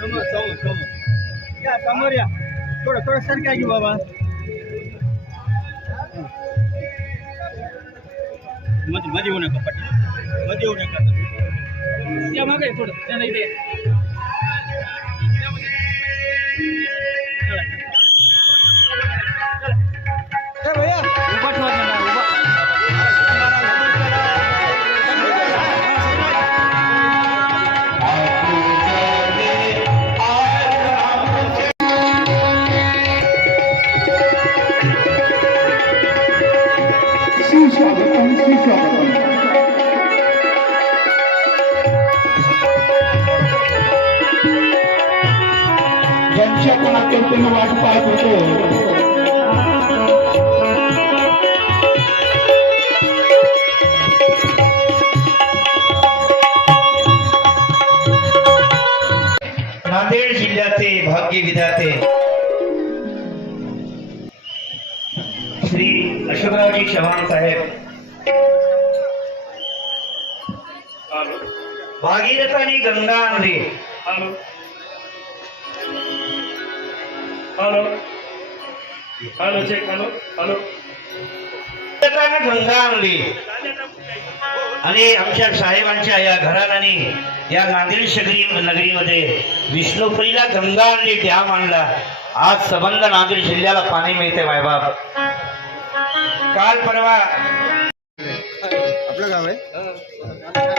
समोर समोर समोर या समोर या थोडं थोडं सरका की बाबा मध्ये येऊ नका पाटील मध्ये येऊ नका या मागे थोडं त्या नाही ते भैया उभा ठेवा उभा ज्यांच्या पण अत्यंत वाट पाहत होतो नांदेड जिल्ह्याचे भाग्य विधाते श्री अशोकरावजी चव्हाण साहेब भागीरथानी गंगा आणली hello hello hello check hello hello Ganga आणली आणि आमच्या साहेबांच्या या घराण्याने या नांदेड शहरी नगरीमध्ये विष्णुपुरीला गंगा आणली डॅम आणला आज संबंध नांदेड जिल्ह्याला पाणी मिळते मायबाप काल परवा आपलं गाव आहे